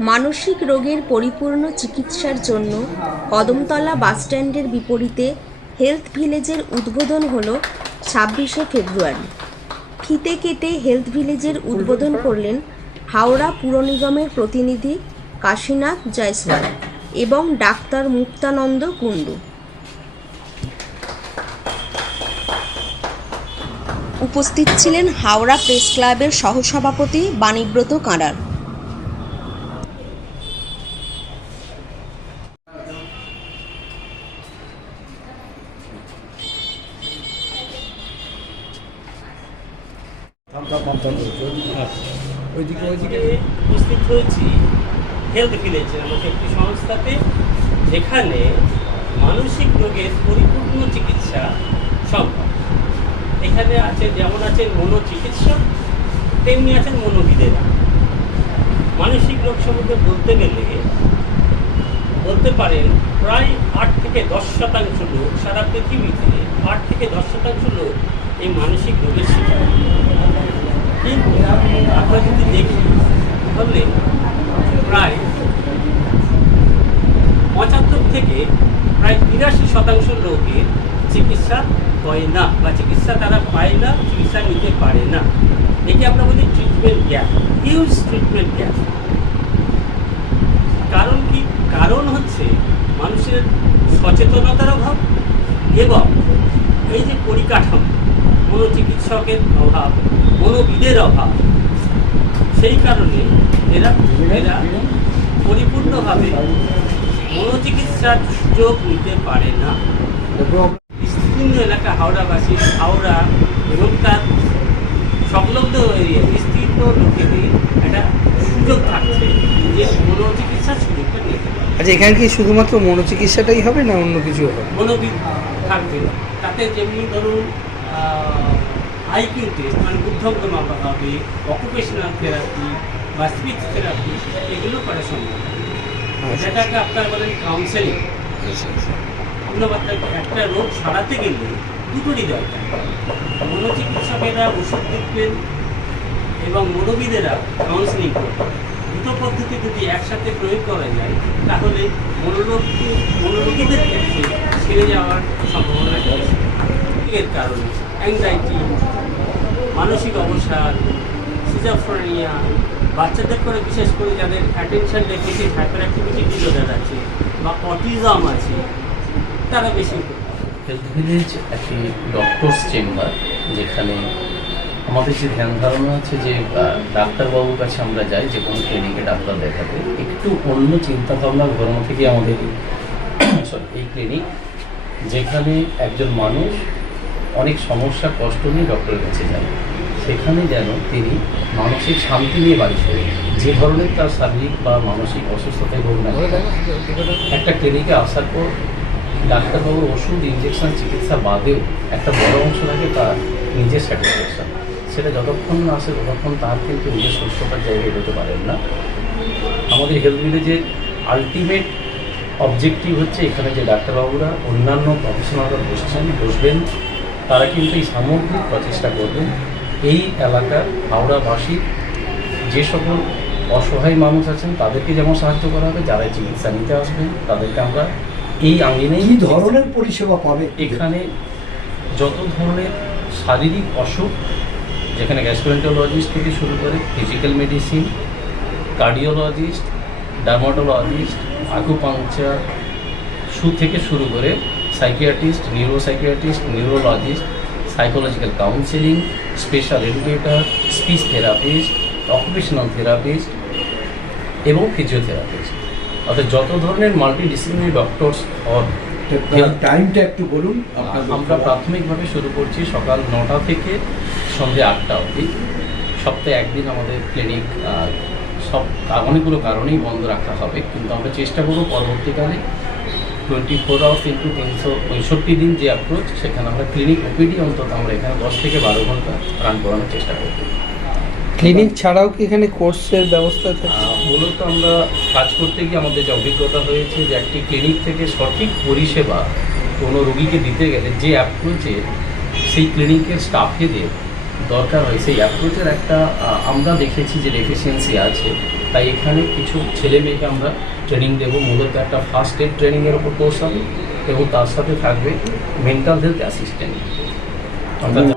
মানসিক রোগের পরিপূর্ণ চিকিৎসার জন্য কদমতলা বাসস্ট্যান্ডের বিপরীতে হেলথ ভিলেজের উদ্বোধন হল 26শে ফেব্রুয়ারি। ফিতে কেটে হেলথ ভিলেজের উদ্বোধন করলেন হাওড়া পুর নিগমের প্রতিনিধি কাশীনাথ জয়সওয়াল এবং ডাক্তার মুক্তানন্দ কুণ্ডু। উপস্থিত ছিলেন হাওড়া প্রেস ক্লাবের সহসভাপতি বাণীব্রত কাঁড়ার। উপস্থিত হয়েছি হেলথ ভিলেজ নামক একটি সংস্থাতে, যেখানে মানসিক রোগের পরিপূর্ণ চিকিৎসা সম্ভব। এখানে আছে, যেমন আছেন মনোচিকিৎসক, তেমনি আছেন মনোবিদেরা। মানসিক রোগ সম্বন্ধে বলতে গেলে বলতে পারেন প্রায় 8 থেকে 10% লোক সারা পৃথিবীতে 8 থেকে 10% লোক এই মানসিক রোগের শিকার। কিন্তু আমরা যদি দেখি তাহলে প্রায় 75 থেকে প্রায় 83% লোকের চিকিৎসা হয় না, বা চিকিৎসা তারা পায় না, চিকিৎসা নিতে পারে না। একে আমরা বলি treatment gap, huge treatment gap. কারণ কি? কারণ হচ্ছে মানুষের সচেতনতার অভাব এবং এই যে পরিকাঠামো, মনোচিকিৎসকের অভাব, মনোবিদের অভাব। সেই কারণে এরা পরিপূর্ণভাবে মনোচিকিৎসার সুযোগ নিতে পারে না। বিস্তীর্ণ এলাকা হাওড়াবাসী, হাওড়া এবং তার সংলগ্ন এরিয়া বিস্তীর্ণ লোকেদের একটা সুযোগ থাকছে যে মনোচিকিৎসার সুযোগটা নিতে পারে। আচ্ছা, এখানে কি শুধুমাত্র মনোচিকিৎসাটাই হবে না অন্য কিছু হবে? মনোবিদ থাকবে, তাতে যেমনি ধরুন আইকিউ টেস্ট, মানে বুদ্ধিমত্ত মাপা হবে, অকুপেশনাল থেরাপি বা স্পিচ থেরাপি, এগুলো করা সম্ভব। যেটাকে আপনার বলেন কাউন্সেলিং। একটা রোগ সারাতে গেলে দুটোরই দরকার। মনোচিকিৎসকেরা ওষুধ লিখবেন এবং মনোবিদেরা কাউন্সেলিং করবেন। দুটো পদ্ধতি যদি একসাথে প্রয়োগ করা যায় তাহলে মনোরোগীদের ক্ষেত্রে ছেড়ে যাওয়ার সম্ভাবনা রয়েছে। এর কারণে অ্যাংজাইটি, মানসিক অবসাদ, সিজোফ্রেনিয়া, বাচ্চাদের করে বিশেষ করে যাদের attention deficit hyper activity disorder আছে বা অটিজম আছে, তারা বেশি। হেলথ ভিলেজ একটি ডক্টরস চেম্বার, যেখানে আমাদের যে ধ্যান ধারণা আছে যে ডাক্তারবাবুর কাছে আমরা যাই যে কোনো ক্লিনিকে ডাক্তার দেখাতে, একটু অন্য চিন্তাভাবনার ধর্ম থেকে আমাদের এই ক্লিনিক, যেখানে একজন মানুষ অনেক সমস্যা কষ্ট নিয়ে ডক্টরের কাছে যায়, সেখানে যেন তিনি মানসিক শান্তি নিয়ে বাড়ি ফেরেন। যে ধরনের তার শারীরিক বা মানসিক অসুস্থতায় হোক না, একটা ক্লিনিকে আসার পর ডাক্তারবাবুর ওষুধ, ইঞ্জেকশন, চিকিৎসা বাদেও একটা বড় অংশ থাকে তার নিজের স্যাটিসফ্যাকশন। সেটা যতক্ষণ না আসে ততক্ষণ তার কিন্তু নিজের সুস্থতার জায়গায় এগোতে পারেন না। আমাদের হেলথ ভিলেজের আলটিমেট অবজেক্টিভ হচ্ছে এখানে যে ডাক্তারবাবুরা অন্যান্য প্রফেশনালরা বসবেন, তারা কিন্তু এই সামগ্রিক প্রচেষ্টা করবেন এই এলাকার হাওড়াবাসী যে সকল অসহায় মানুষ আছেন তাদেরকে যেমন সাহায্য করা হবে, যারা চিকিৎসা নিতে আসবেন তাদেরকে আমরা এই আঙ্গিনেই। কী ধরনের পরিষেবা পাবে এখানে? যত ধরনের শারীরিক অসুখ, যেখানে গ্যাস্ট্রোএন্টারোলজিস্ট থেকে শুরু করে physical medicine, cardiologist, dermatologist, acupuncture থেকে শুরু করে psychiatrist, neuropsychiatrist, neurologist, psychological counselling, special educator, speech therapist, occupational therapist এবং ফিজিওথেরাপিস্ট, অর্থাৎ যত ধরনের মাল্টিডিসিপ্লিনারি ডক্টরস। টাইমটা একটু বলুন। আমরা প্রাথমিকভাবে শুরু করছি সকাল 9টা থেকে সন্ধ্যে 8টা অবধি। সপ্তাহে একদিন আমাদের ক্লিনিক অনেকগুলো কারণেই বন্ধ রাখা হবে, কিন্তু আমরা চেষ্টা করব পরবর্তীকালে 24 আওয়ার্স ইন্টু 365 দিন যে অ্যাপ্রোচ, সেখানে আমরা ক্লিনিক ওপিডি অন্তত আমরা এখানে 10 থেকে 12 ঘন্টা রান করানোর চেষ্টা করব। ক্লিনিক ছাড়াও কি এখানে কোর্সের ব্যবস্থা থাকে? মূলত আমরা কাজ করতে গিয়ে আমাদের যে অভিজ্ঞতা হয়েছে যে একটি ক্লিনিক থেকে সঠিক পরিষেবা কোনো রোগীকে দিতে গেলে যে অ্যাপ্রোচে সেই ক্লিনিকের স্টাফেদের দরকার হয়েছে এই অ্যাপ্রোচের একটা আমরা দেখেছি যে ডেফিসিয়েন্সি আছে, তাই এখানে কিছু ছেলে মেয়েকে আমরা ট্রেনিং দেবো। মূলত একটা ফার্স্ট এড ট্রেনিংয়ের ওপর কোর্স হবে এবং তার সাথে থাকবে মেন্টাল হেলথ অ্যাসিস্ট্যান্ট। অর্থাৎ